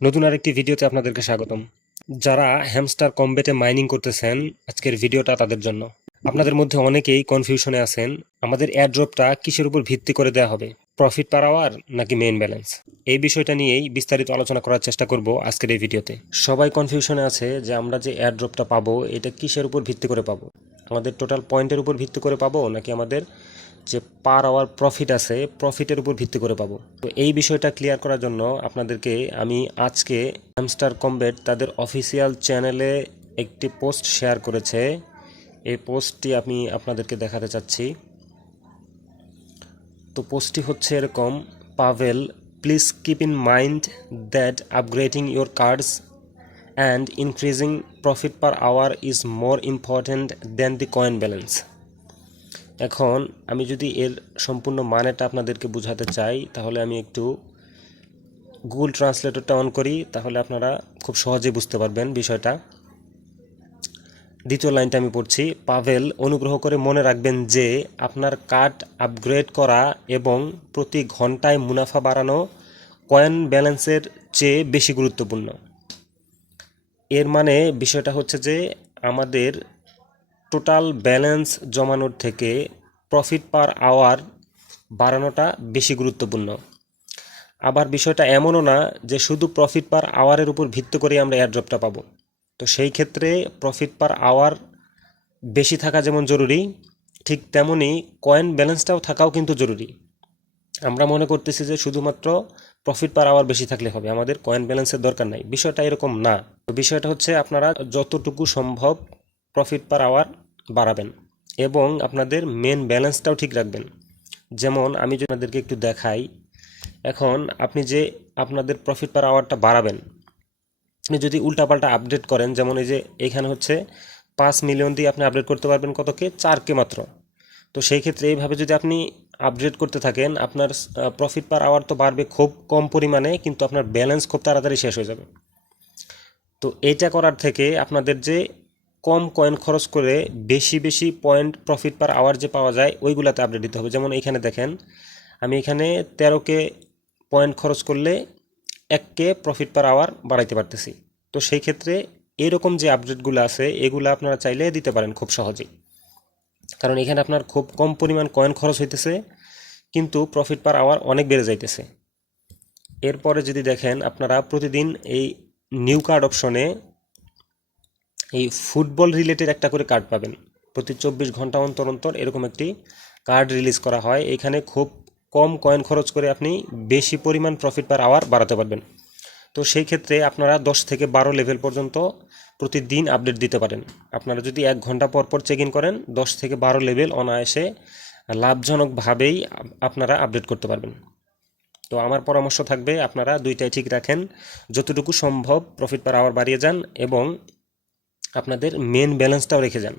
নতুন আরেকটি ভিডিওতে আপনাদেরকে স্বাগতম। যারা হ্যামস্টার কমব্যাটে মাইনিং করতেছেন, আজকের ভিডিওটা তাদের জন্য। আপনাদের মধ্যে অনেকেই কনফিউশনে আছেন, আমাদের এয়ারড্রপটা কিসের উপর ভিত্তি করে দেওয়া হবে, প্রফিট পার আওয়ার নাকি মেইন ব্যালেন্স? এই বিষয়টা নিয়েই বিস্তারিত আলোচনা করার চেষ্টা করব আজকের এই ভিডিওতে। সবাই কনফিউশনে আছে যে আমরা যে এয়ারড্রপটা পাবো এটা কিসের উপর ভিত্তি করে পাবো, আমাদের টোটাল পয়েন্টের উপর ভিত্তি করে পাবো নাকি আমাদের যে পার আওয়ার প্রফিট আছে প্রফিটের উপর ভিত্তি করে পাবো। তো এই বিষয়টা ক্লিয়ার করার জন্য আপনাদেরকে আমি আজকে হ্যামস্টার কমব্যাট তাদের অফিসিয়াল চ্যানেলে একটি পোস্ট শেয়ার করেছে। এই পোস্টটি আমি আপনাদেরকে দেখাতে চাচ্ছি। তো পোস্টটি হচ্ছে এরকম: Pavel, please keep in mind that upgrading your cards and increasing profit per hour is more important than the coin balance. এখন আমি যদি এর সম্পূর্ণ মানেটা আপনাদেরকে বোঝাতে চাই তাহলে আমি একটু গুগল ট্রান্সলেটরটা অন করি, তাহলে আপনারা খুব সহজে বুঝতে পারবেন বিষয়টা। দ্বিতীয় লাইনটা আমি পড়ছি: পাভেল, অনুগ্রহ করে মনে রাখবেন যে আপনার কার্ড আপগ্রেড করা এবং প্রতি ঘন্টায় মুনাফা বাড়ানো কয়েন ব্যালেন্সের চেয়ে বেশি গুরুত্বপূর্ণ। এর মানে বিষয়টা হচ্ছে যে আমাদের টোটাল ব্যালেন্স জমানোর থেকে প্রফিট পার আওয়ার বাড়ানোটা বেশি গুরুত্বপূর্ণ। আবার বিষয়টা এমনও না যে শুধু প্রফিট পার আওয়ারের উপর ভিত্তি করে আমরা এয়ারড্রপটা পাবো। তো সেই ক্ষেত্রে প্রফিট পার আওয়ার বেশি থাকা যেমন জরুরি, ঠিক তেমনি কয়েন ব্যালেন্সটাও থাকাও কিন্তু জরুরি। আমরা মনে করতেছি যে শুধুমাত্র প্রফিট পার আওয়ার বেশি থাকলে হবে, আমাদের কয়েন ব্যালেন্সের দরকার নাই। বিষয়টা এরকম না। তো বিষয়টা হচ্ছে আপনারা যতটুকু সম্ভব প্রফিট পার আওয়ার বাড়াবেন এবং আপনাদের মেন ব্যালেন্সটাও ঠিক রাখবেন। যেমন আমি যদি আপনাদেরকে একটু দেখাই, এখন আপনি যে আপনাদের প্রফিট পার আওয়ারটা বাড়াবেন, আপনি যদি উল্টাপাল্টা আপডেট করেন, যেমন এই যে এখানে হচ্ছে 5 মিলিয়ন দিয়ে আপনি আপডেট করতে পারবেন কতকে, 4কে মাত্র। তো সেই ক্ষেত্রে এইভাবে যদি আপনি আপডেট করতে থাকেন, আপনার প্রফিট পার আওয়ার তো বাড়বে খুব কম পরিমাণে, কিন্তু আপনার ব্যালেন্স খুব তাড়াতাড়ি শেষ হয়ে যাবে। তো এইটা করার থেকে আপনাদের যে কম কয়েন খরচ করে বেশি বেশি পয়েন্ট প্রফিট পার আওয়ার যে পাওয়া যায় ওইগুলাতে আপডেট দিতে হবে। যেমন এখানে দেখেন, আমি এখানে 13কে পয়েন্ট খরচ করলে 1কে প্রফিট পার আওয়ার বাড়াইতে পারতেছি। তো সেই ক্ষেত্রে এরকম যে আপডেটগুলো আছে এগুলো আপনারা চাইলে দিতে পারেন খুব সহজেই, কারণ এখানে আপনার খুব কম পরিমাণ কয়েন খরচ হইতেছে কিন্তু প্রফিট পার আওয়ার অনেক বেড়ে যাইতেছে। এরপরে যদি দেখেন, আপনারা প্রতিদিন এই নিউ কার্ড অপশনে এই ফুটবল রিলেটেড একটা করে কার্ড পাবেন। প্রতি 24 ঘন্টা অন্তর অন্তর এরকম একটি কার্ড রিলিজ করা হয়। এখানে খুব কম কয়েন খরচ করে আপনি বেশি পরিমাণ প্রফিট পার আওয়ার বাড়াতে পারবেন। তো সেই ক্ষেত্রে আপনারা 10 থেকে 12 লেভেল পর্যন্ত প্রতিদিন আপডেট দিতে পারেন। আপনারা যদি 1 ঘন্টা পর পর চেক ইন করেন, 10 থেকে 12 লেভেল অনায়াসে লাভজনকভাবেই আপনারা আপডেট করতে পারবেন। তো আমার পরামর্শ থাকবে আপনারা দুইটাই ঠিক রাখেন, যতটুকু সম্ভব প্রফিট পার আওয়ার বাড়িয়ে যান এবং আপনাদের মেন ব্যালেন্সটাও রেখে যান।